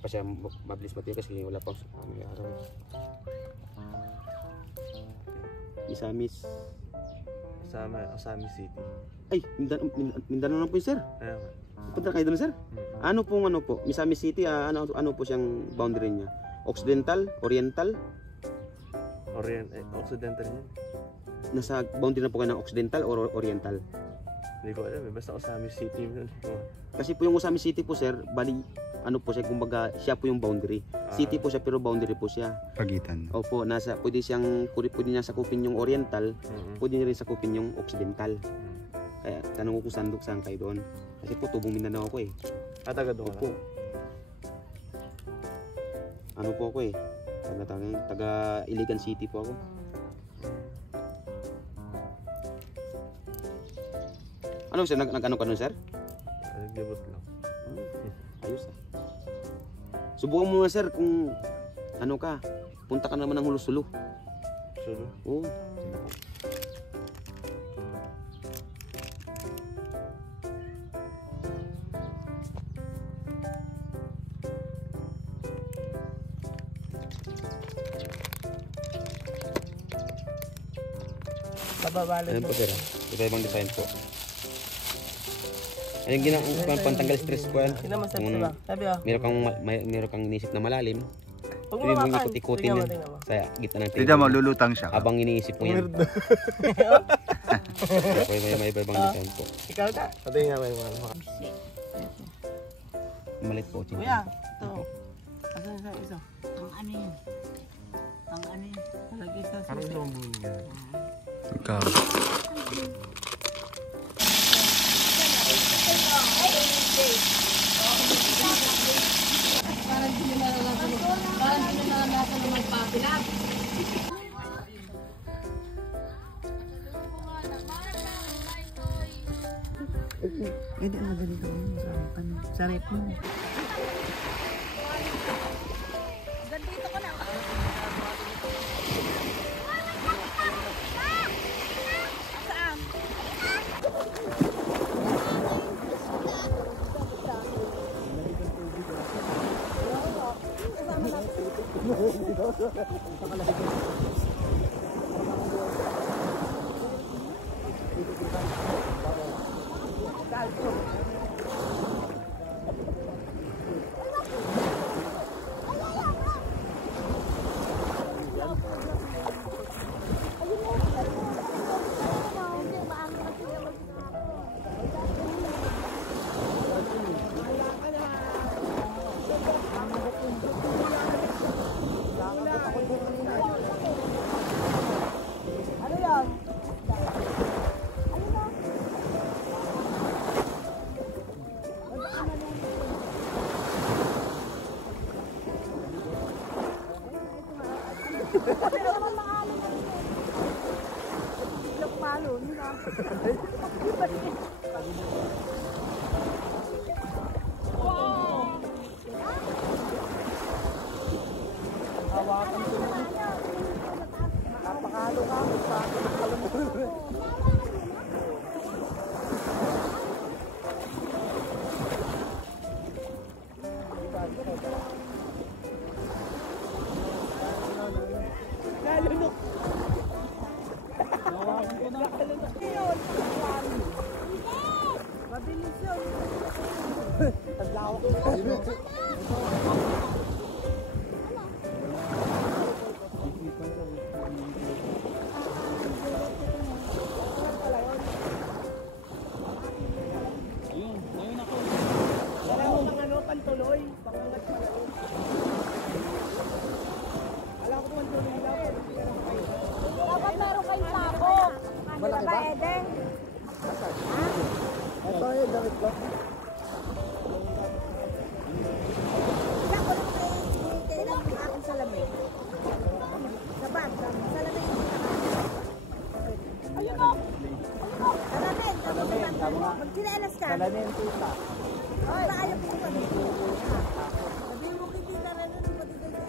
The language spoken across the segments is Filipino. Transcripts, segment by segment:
pa siya mabilis matuyo kasi wala pang may araw. Misamis. Osamis City. Ay, Mindanao na po yun, sir. Punta kayo doon, sir? Ano po, Misamis City, ano po siyang boundary niya? Occidental? Oriental? Occidental niya. Nasa boundary na po kayo ng Occidental or Oriental? Hindi ko alam, basta Osamis City. Kasi po yung Osamis City po, sir, bali, ano po siya, kumbaga, siya po yung boundary. City po siya, pero boundary po siya. Pagitan. Opo, pwede niya sakupin yung Oriental, pwede niya rin sakupin yung Occidental. Kaya tanong ko kung saan kayo doon. Kasi po, tubong Mindanao ako eh. Taga doon po. Ano po ako eh. Taga Iligan City po ako. Ano sir? Nag-ano ka nun, sir? Naglibot lang. Ayos ah. Subukan mo nga, sir, kung ano ka, punta ka naman ng Hulo-Sulo. Sulo? Oo. Ayan po, sir. Ito yung design po. Ayun pantanggal stress po yan. Meron kang inisip na malalim. Pwede mong ikot-ikutin yan sa gitna ng table. Tignan mo, lulutang siya. Habang iniisip mo yan. May ibang design po. Ikaw ka? Pati nga may mga. Malit po. Kuya, ito. Asan sa isa? Ang ano yun? Ang ano yun? Lagi sa Parang lumbong nga. Ikaw. Parang hindi na nasa na magpapilap. Pwede na ganito mo sa rep mo. Gandito ko na. Saan? Magsinelas ka? Salamin, tita. Ay, ayaw ko pa. Sabi mo kay tita na nun, patigay ka.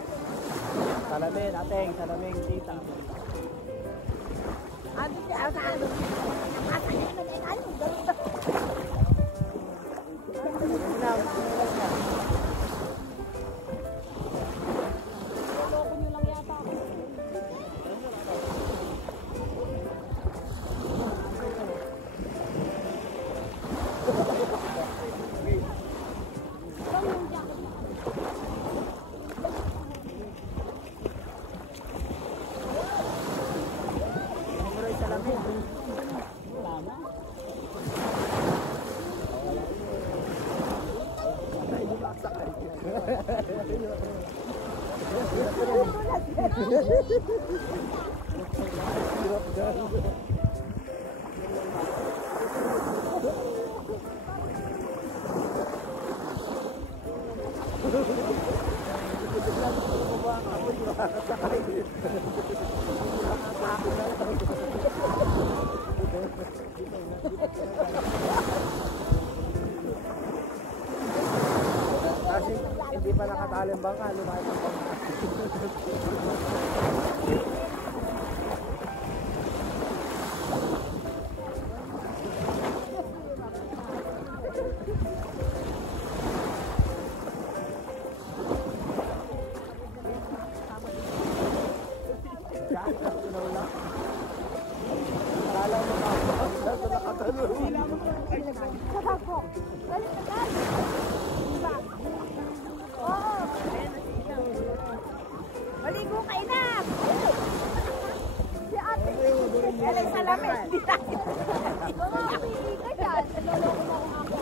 Salamin, ateng, salamin, tita. Ate siya, sa ano? Nakasakit na din, ano? Ganito. Kasi hindi pa nakatali ang bangka, lumayan ang bangka. Maligo ka, Inap! Si ate, galing sa lamig. Mamamili ka dyan. Naloloko mo akong ako.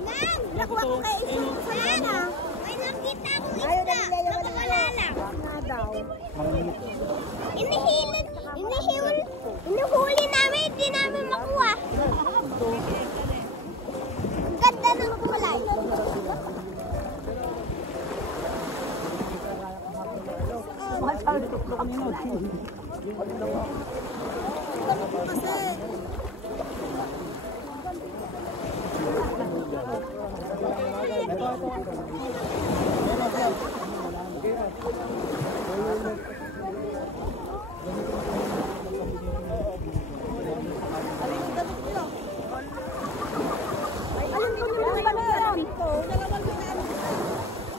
Nang! Nakuha ko kay isang sana. May nakita akong isda. Napakala lang. Nga daw. Inuhuli namin, hindi namin makuha. Ang ganda ng kulay.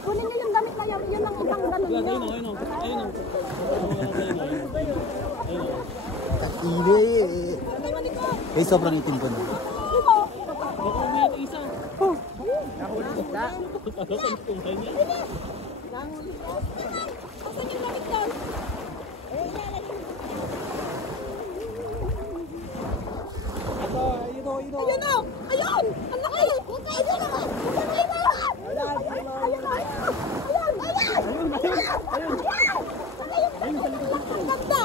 Kunin niyo yung damit na yun. Yun ang ibang ganun nyo. Eh, sobrang itim ko na. Ayun o! Ayun! Ang laki! Huwag kayo doon naman! Huwag kayo doon! Ayun! Ayun! Ang ganda!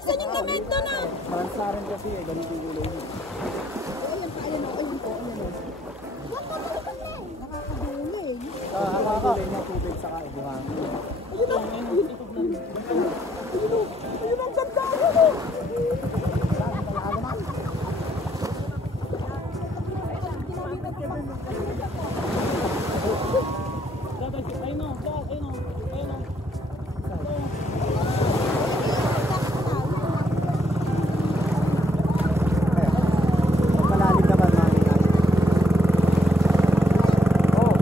Saan yung kamay doon ah? Maransaran kasi eh, ganito yung ulo niya. Ayun pa, ayun o, ayun po, ayun o. Huwag ka malikot na eh. Nakakahuli eh. Nakakahuli niya tubig sa buhangin. Ayun o! Ayun ang ganda! Ayun o! Malalim naman mga inay. Oh.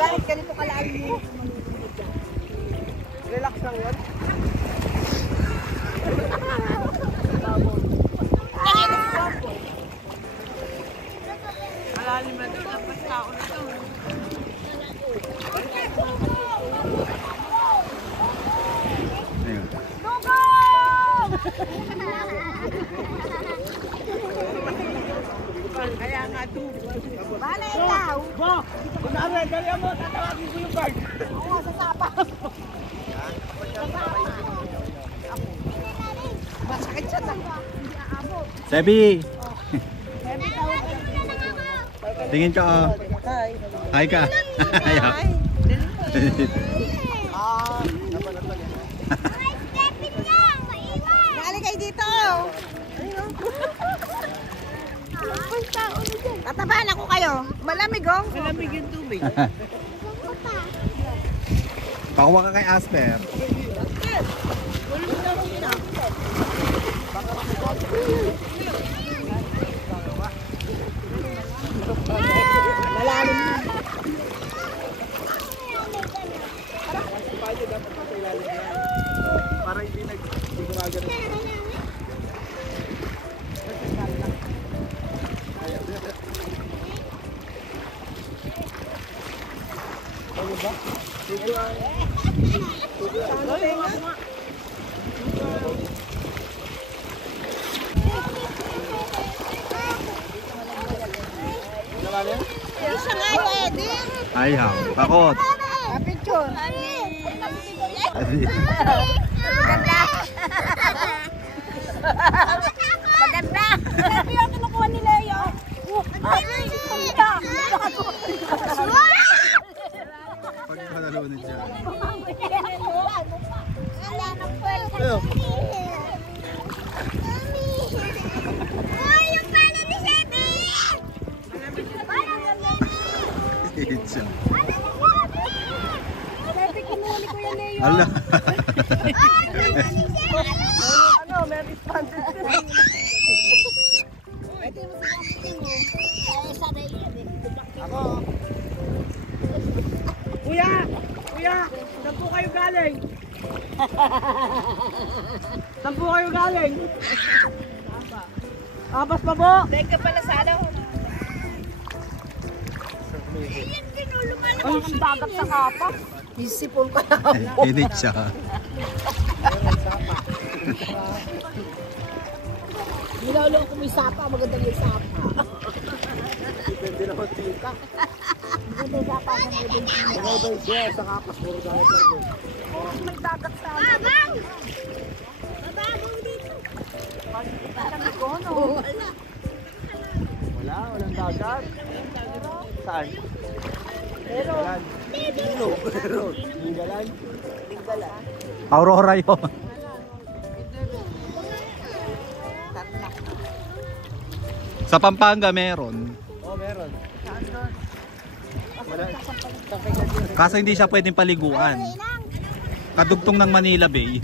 Bakit ganito kalalim mo? Relax lang yun. Malalim na doon ang pagkao na doon. Ayun. Kaya nga doon. Bala ikaw! Kunwari, dali mo, tatawagin ko yung guard. Oo, sa sapa. Masakit siya na. Sebi! Tingin ka oh. Hi ka. Ayaw. Galing kayo dito! Tatabahan ako kayo. Malamig oh. Malamig yung tubig. Pakuha ka kay Asper. Malalim na. Para hindi gumagano. Ayaw. Takot. Picture. Maganda. Sabi yung kinukuha ni Leo. Pagkakalunod siya. Hihit siya. Sabi kinuha ko yan Leo. Ala. Ano, may responses din. Ako. Kuya! Kuya! Saan po kayo galing? Saan po kayo galing? Abas pa po! Dahil ka pala sa ano? Ay, ang dagat sa kapa. Isipon ko na. Hihit siya. Ginawalong ko may sapa, magandang may sapa. Depende naman tika. Magandang sapa ng ibig. Ano ba siya? Sa kapas, puro dahil lang doon. May dagat sa ano. Babang! Babang dito. Parang ako, no? Wala, walang dagat. Saan? Pero, Meron. Tinggalan. Aurora yun. Sa Pampanga meron. Oh, meron. Wala. Kaso hindi siya pwedeng paliguan. Kadugtong ng Manila Bay.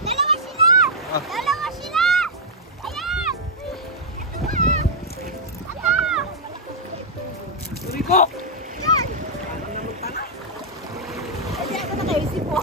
dalawa sila! Dalawa sila! Ayan! Ano? Rico! Yan! Hindi ako nakaisip po.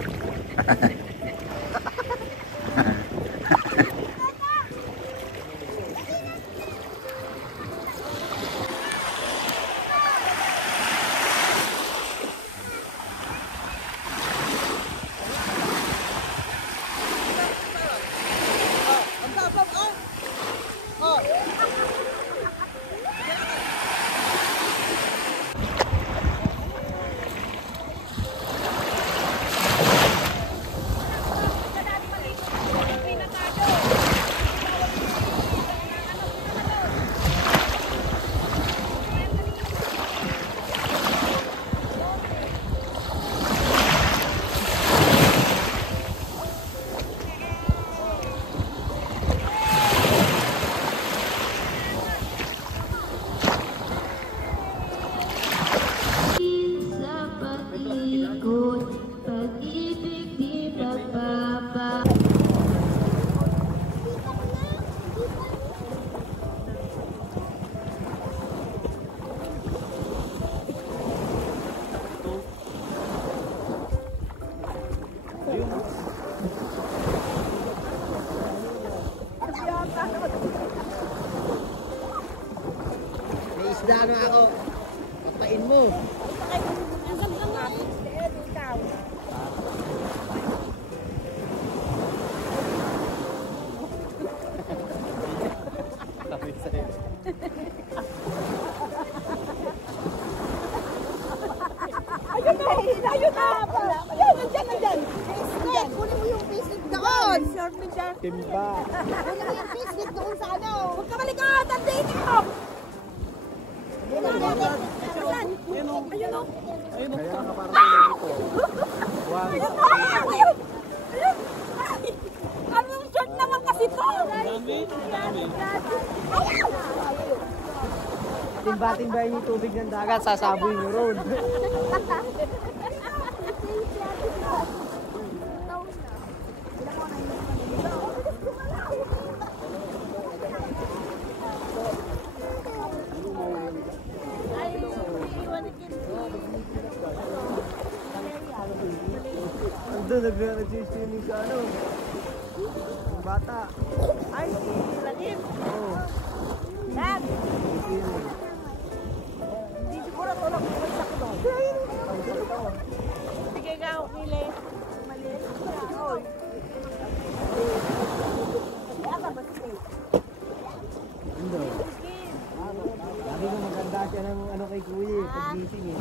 May isda na ako. Papain mo. Ayun na! Ayun na! Ayun! Nandyan! Nandyan! Kunin mo yung pisik doon! Short mo dyan! Timba. Kunin mo yung pisik doon sa ano! Huwag ka malikot! Nandito! Ayun o! Ayun o! Kaya ka parang dito. Wow. Ayun o! Ayun! Ayun! Anong short naman kasi to? Timba-timbahin yung tubig ng dagat, sasaboy nyo road. Doon, nag-swimming sa ano. Yung bata. Ay, si Rakim. Oo. Hindi siguro tulog mo sa kulo. Sige ka, Mili. Maliit siya. Oy. Aba ba si Hindi. Sabi ko maganda siya ng ano kay kuya eh, pag-gising eh.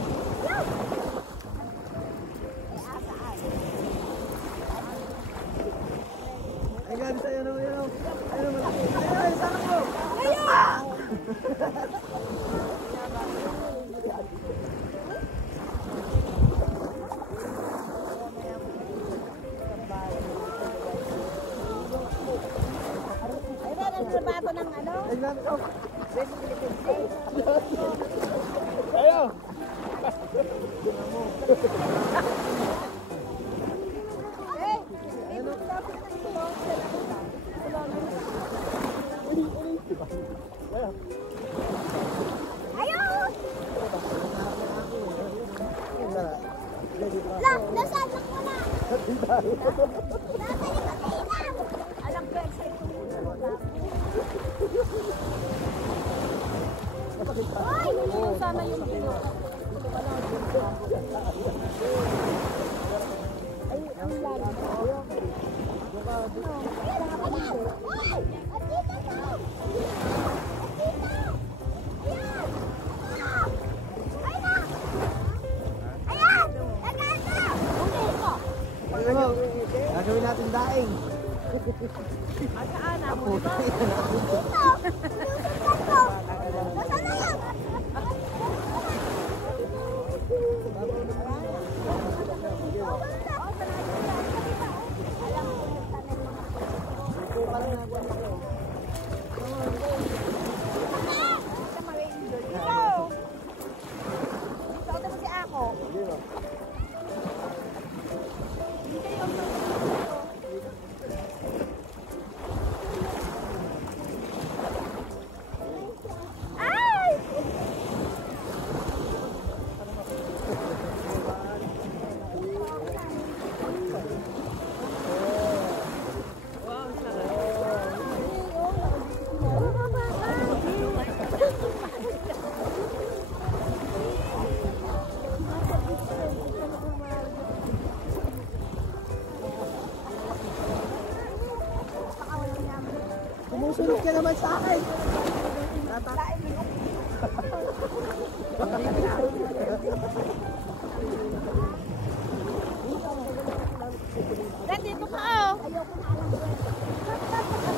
Ay, gabi sa'yo na yun. Ayun, malaki. Ayun, sana ko. Ay, meron sa bato ng ano? Ay, gabi ko. Ayo. Eh, ito dapat ng tulong. Ayun! Lang, nasaan lang mo na? Alam ko, excited mo na. Ay, nililong sana yung pino. Ay, ang lalim. Ay! At dito ka! Gagawin natin daing. Saan ako, di ba? Dito! Inusundan ko! Nasaan na yan? Sumusunod ka naman sa akin. Dito ka, oh. Ayoko na alam.